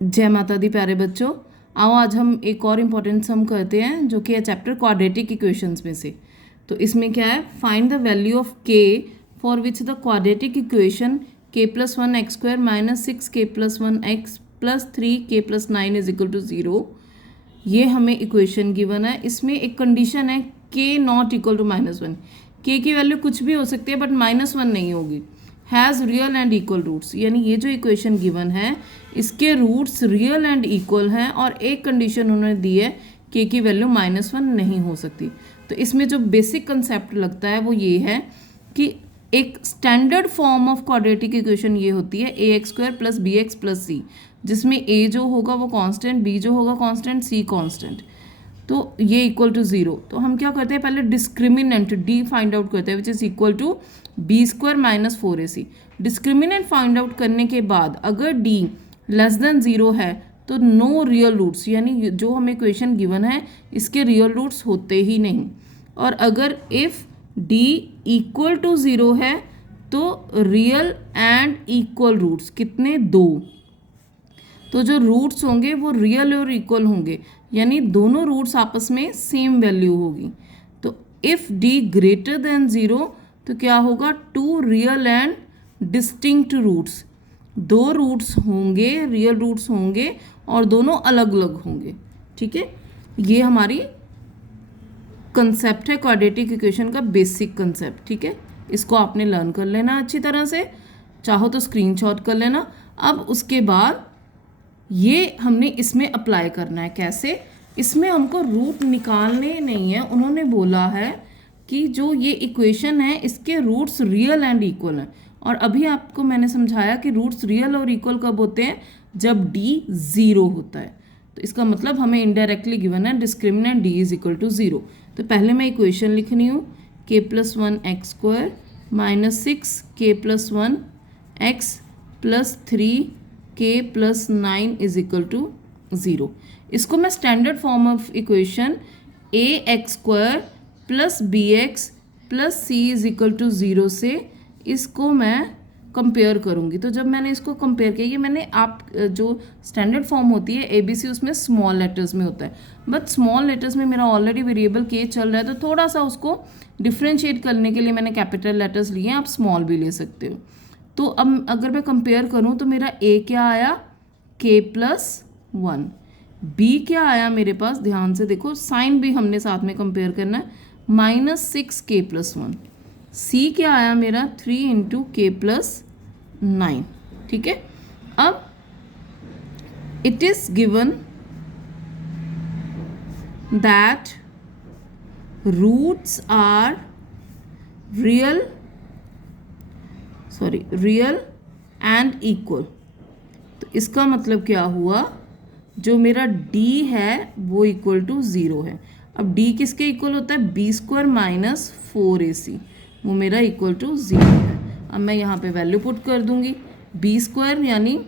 जय माता दी प्यारे बच्चों। आओ आज हम एक और इम्पॉर्टेंट सम करते हैं जो कि है चैप्टर क्वाड्रेटिक इक्वेशंस में से। तो इसमें क्या है, find the value of k for which the quadratic equation k plus one x square minus six k plus one x plus three k plus nine is equal to zero. ये हमें equation given है। इसमें एक condition है k not equal to minus one. K की value कुछ भी हो सकती है बट माइनस वन नहीं होगी। Has real and equal roots, यानी ये जो इक्वेशन गिवन है इसके रूट्स रियल एंड इक्वल हैं और एक कंडीशन उन्होंने दी है के की वैल्यू माइनस वन नहीं हो सकती। तो इसमें जो बेसिक कंसेप्ट लगता है वो ये है कि एक standard form of quadratic equation ये होती है a x square plus b x plus c, जिसमें ए जो होगा वो कांस्टेंट, बी जो होगा कांस्टेंट, सी कांस्टेंट। तो ये इक्वल टू ज़ीरो। तो हम क्या करते हैं, पहले डिस्क्रिमिनेंट डी फाइंड आउट करते हैं which is equal to B square minus four A C. Discriminant find out करने के बाद अगर डी लेस देन ज़ीरो है तो नो रियल रूट्स, यानी जो हमें इक्वेशन गिवन है इसके रियल रूट्स होते ही नहीं। और अगर if D equal to zero है तो रियल एंड इक्वल रूट्स कितने, दो। तो जो रूट्स होंगे वो रियल और इक्वल होंगे, यानी दोनों रूट्स आपस में सेम वैल्यू होगी। तो if D greater than zero तो क्या होगा, two real and distinct roots, दो रूट्स होंगे, रियल रूट्स होंगे और दोनों अलग अलग होंगे। ठीक है, ये हमारी कंसेप्ट है क्वाड्रेटिक इक्वेशन का, बेसिक कंसेप्ट। ठीक है, इसको आपने लर्न कर लेना अच्छी तरह से, चाहो तो स्क्रीनशॉट कर लेना। अब उसके बाद ये हमने इसमें अप्लाई करना है। कैसे, इसमें हमको रूट निकालने नहीं है। उन्होंने बोला है कि जो ये इक्वेशन है इसके रूट्स रियल एंड इक्वल हैं। और अभी आपको मैंने समझाया कि रूट्स रियल और इक्वल कब होते हैं, जब डी ज़ीरो होता है। तो इसका मतलब हमें इनडायरेक्टली गिवन है discriminant D is equal to zero. तो पहले मैं इक्वेशन लिखनी हूँ, k plus one x square minus six k plus one x plus three k plus nine is equal to zero. इसको मैं standard form of equation a x square plus b x plus c is equal to zero से इसको मैं compare करूँगी। तो जब मैंने इसको कंपेयर किया, ये मैंने आप जो स्टैंडर्ड फॉर्म होती है ए बी सी उसमें स्मॉल लेटर्स में होता है, बट स्मॉल लेटर्स में मेरा ऑलरेडी वेरिएबल के चल रहा है तो थोड़ा सा उसको डिफ्रेंशिएट करने के लिए मैंने कैपिटल लेटर्स लिए हैं, आप स्मॉल भी ले सकते हो। तो अब अगर मैं कंपेयर करूँ तो मेरा ए क्या आया, के प्लस वन, बी क्या आया मेरे पास, ध्यान से देखो साइन भी हमने साथ में कंपेयर करना है, minus six k plus one, C क्या आया मेरा three into k plus nine. ठीक है, अब it is given that roots are real and equal. तो इसका मतलब क्या हुआ, जो मेरा d है वो इक्वल टू ज़ीरो है। अब d किसके इक्वल होता है, B square minus four A सी, वो मेरा इक्वल टू ज़ीरो है। अब मैं यहाँ पे वैल्यू पुट कर दूँगी, बी स्क्वायर यानी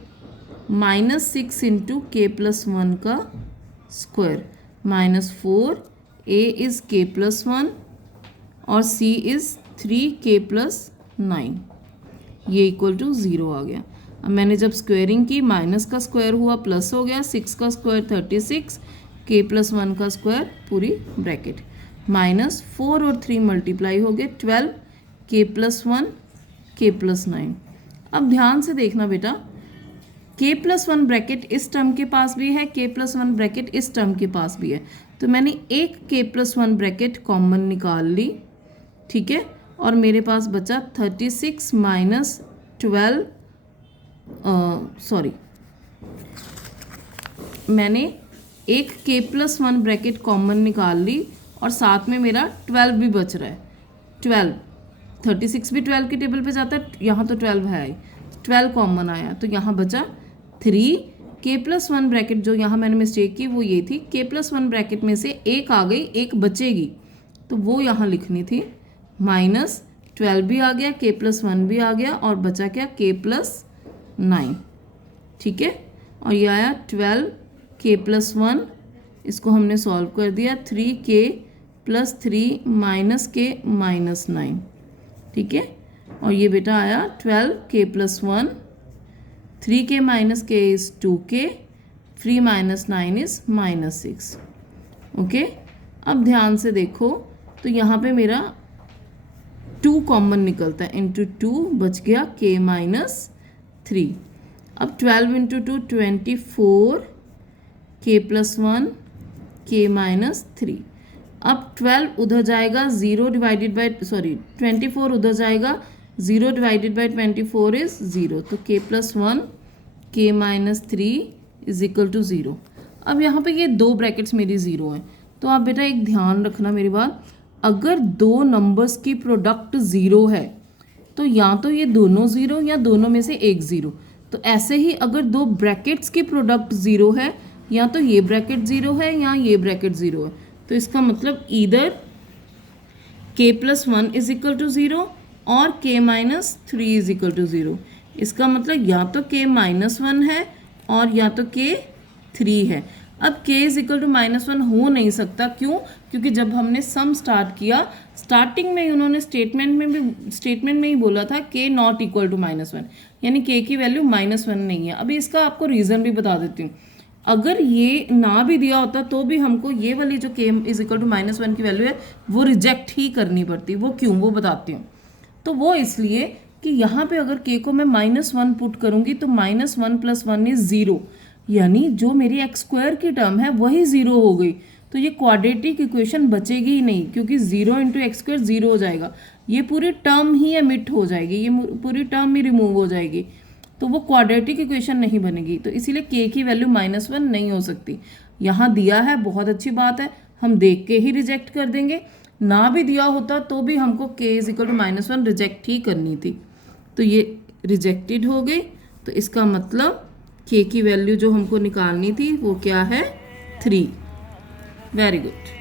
minus six into k plus one का square minus four, A is के प्लस वन और सी is three k plus nine, ये इक्वल टू ज़ीरो आ गया। अब मैंने जब स्क्वेयरिंग की, माइनस का स्क्वायर हुआ प्लस हो गया, सिक्स का स्क्वायर 36, के प्लस वन का स्क्वायर पूरी ब्रैकेट, माइनस फोर और थ्री मल्टीप्लाई हो गए 12, के प्लस वन के प्लस नाइन। अब ध्यान से देखना बेटा, के प्लस वन ब्रैकेट इस टर्म के पास भी है, के प्लस वन ब्रैकेट इस टर्म के पास भी है। तो मैंने एक के प्लस वन ब्रैकेट कॉमन निकाल ली। ठीक है, और मेरे पास बचा 36 माइनस 12, मैंने एक के प्लस वन ब्रैकेट कॉमन निकाल ली और साथ में मेरा 12 भी बच रहा है। 12, 36 भी 12 के टेबल पे जाता है, यहाँ तो 12 है, 12 कॉमन आया तो यहाँ बचा 3। के प्लस वन ब्रैकेट जो यहाँ मैंने मिस्टेक की वो ये थी, के प्लस वन ब्रैकेट में से एक आ गई, एक बचेगी तो वो यहाँ लिखनी थी, माइनस 12 भी आ गया, के प्लस वन भी आ गया और बचा क्या, के प्लस नाइन। ठीक है, और ये आया 12 के प्लस वन, इसको हमने सॉल्व कर दिया, 3 के प्लस थ्री माइनस के माइनस नाइन। ठीक है, और ये बेटा आया 12 के प्लस वन, 3 के माइनस के इज़ 2 के 3 माइनस 9 इज़ -6। ओके, अब ध्यान से देखो तो यहाँ पे मेरा 2 कॉमन निकलता है, इंटू 2 बच गया k माइनस 3। अब 12 into 2 24, k plus 1 k minus 3। अब 12 उधर जाएगा, 0 डिवाइडेड बाई 24 उधर जाएगा, 0 डिवाइडेड बाई 24 इज 0, तो k plus 1 k minus 3 is equal to 0। अब यहाँ पे ये दो ब्रैकेट्स मेरी 0 हैं, तो आप बेटा एक ध्यान रखना मेरी बात, अगर दो नंबर्स की प्रोडक्ट 0 है तो या तो ये दोनों 0 या दोनों में से एक 0। तो ऐसे ही अगर दो ब्रैकेट्स की प्रोडक्ट 0 है, या तो ये ब्रैकेट 0 है या ये ब्रैकेट 0 है, तो इसका मतलब either k plus 1 is equal to 0 और k minus 3 is equal to 0। इसका मतलब या तो k माइनस 1 है और या तो k 3 है। अब k इज इक्वल टू -1 हो नहीं सकता, क्यों? क्योंकि जब हमने सम स्टार्ट किया, स्टार्टिंग में ही उन्होंने स्टेटमेंट में ही बोला था k नॉट इक्वल टू -1, यानी k की वैल्यू -1 नहीं है। अभी इसका आपको रीज़न भी बता देती हूँ। अगर ये ना भी दिया होता तो भी हमको ये वाली जो k इज इक्वल टू -1 की वैल्यू है वो रिजेक्ट ही करनी पड़ती। वो क्यों, वो बताती हूँ। तो वो इसलिए कि यहाँ पे अगर k को मैं -1 पुट करूँगी तो -1 + 1 इज 0, यानी जो मेरी x² की टर्म है वही 0 हो गई। तो ये क्वाड्रेटिक इक्वेशन बचेगी ही नहीं, क्योंकि 0 × x² 0 हो जाएगा, ये पूरी टर्म ही एमिट हो जाएगी, ये पूरी टर्म ही रिमूव हो जाएगी, तो वो क्वाड्रेटिक इक्वेशन नहीं बनेगी। तो इसीलिए k की वैल्यू -1 नहीं हो सकती। यहाँ दिया है, बहुत अच्छी बात है, हम देख के ही रिजेक्ट कर देंगे। ना भी दिया होता तो भी हमको k is equal to -1 reject ही करनी थी, तो ये रिजेक्टेड हो गई। तो इसका मतलब k की वैल्यू जो हमको निकालनी थी वो क्या है, 3। Very good.